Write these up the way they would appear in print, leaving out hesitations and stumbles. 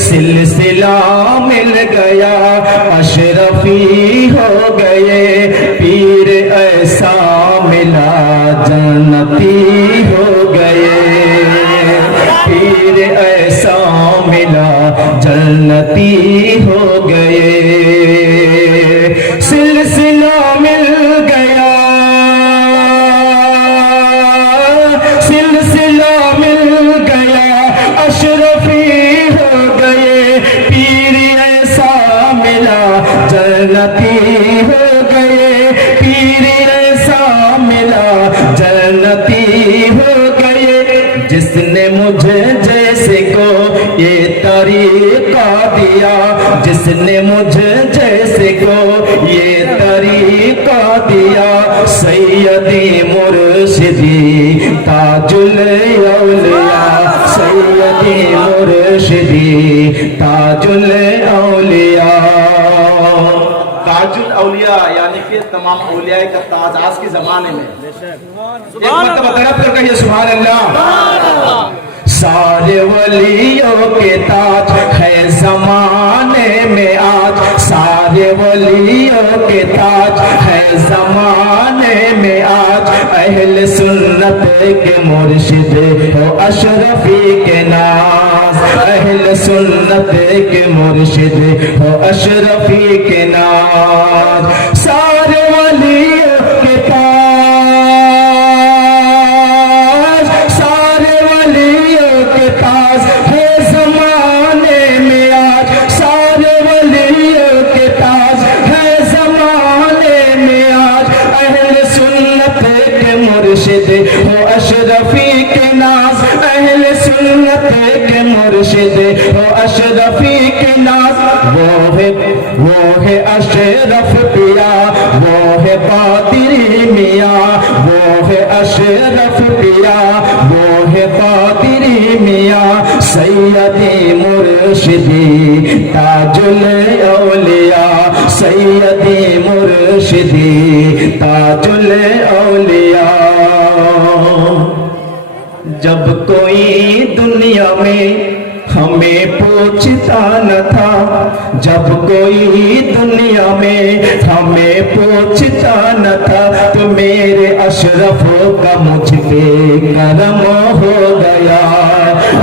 سلسلہ مل گیا اشرفی ہو گئے پیر ایسا ملا جنتی ہو گئے پیر ایسا ملا جنتی ہو گئے سلسلہ مل گیا سلسلہ مل گیا اشرفی ہو گئے پیر ایسا ملا جنتی ہو گئے پیر ایسا ملا جنتی ہو گئے جس نے مجھے جیسے کو یہ طریقہ دیا جس نے مجھے جیسے کو یہ طریقہ دیا سیدی مرشدی تاج الاولیاء سیدی مرشدی تاج الاولیاء تاج الاولیاء یعنی کہ تمام اولیاء کا تاج آج کے زمانے میں ایک مرتبہ تڑپ کر کہیے سبحان اللہ سارے ولیوں کے تاج ہے زمانے میں آج سارے ولیوں کے تاج ہے زمانے میں آج اہل سنت کے مرشد ہو اشرفی کے ناز اہل سنت کے مرشد ہو اشرفی کے ناز سارے ولیوں کے تاج مرشد ہو اشرفی کے ناز اہل سنت کے مرشد ہو اشرفی کے ناز وہ ہے اشرف پیا وہ ہے قادری میاں وہ ہے اشرف پیا وہ ہے قادری میاں سیدی مرشدی تاج الاولیاء سیدی مرشدی تاج الاولیاء جب کوئی دنیا میں ہمیں پوچھتا نہ تھا جب کوئی دنیا میں ہمیں پوچھتا نہ تھا تو میرے اشرف کا مجھ پہ کرم ہو گیا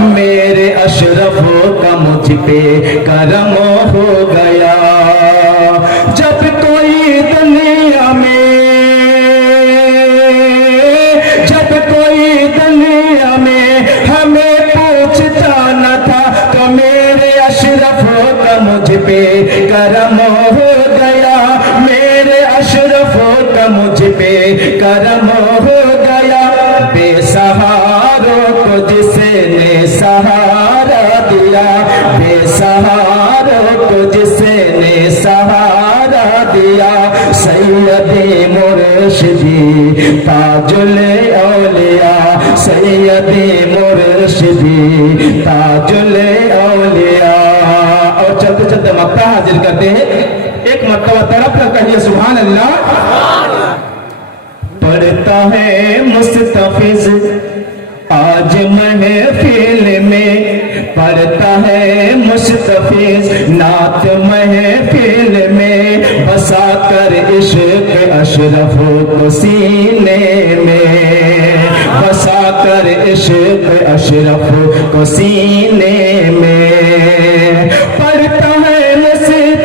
میرے اشرف کا مجھ پہ کرم ہو گیا جب کوئی دنیا میں جب کوئی دنیا میں ہمیں پوچھتا نہ تھا تو میرے اشرف کا مجھ پہ کرم ہو گیا میرے اشرف کا مجھ پہ کرم ہو گیا بے سہاروں کو جس نے سہارا دیا بے سہاروں کو جس نے سہارا دیا سیدی مرشدی تاج الاولیاء سیدی مرشدی تاج الاولیاء اور چلتے چلتے مکہ حاضر کرتے ہیں ایک مرتبہ طرف کر کہیے سبحان اللہ پڑھتا ہے مستفیض آج محفل میں پڑھتا ہے مستفیض نعت محفل میں بسا کر عشق اشرف کو سینے میں بسا کر عشق اشرف کو سینے میں پڑھتا ہے مستفیض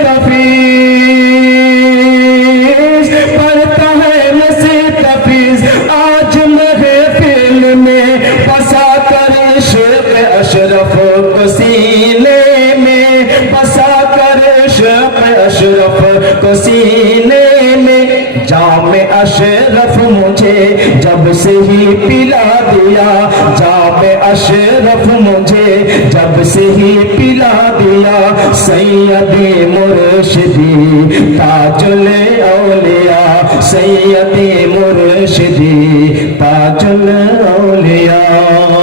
پڑھتا ہے مستفیض آج محفل میں بسا کر عشق اشرف کو سینے میں بسا کر عشق اشرف کو سینے میں جام اشرف مجھے جب سے ہی پلا دیا جام اشرف مجھے جب سے ہی پلا دیا سیدی مرشدی تاج الاولیاء سیدی مرشدی تاج الاولیاء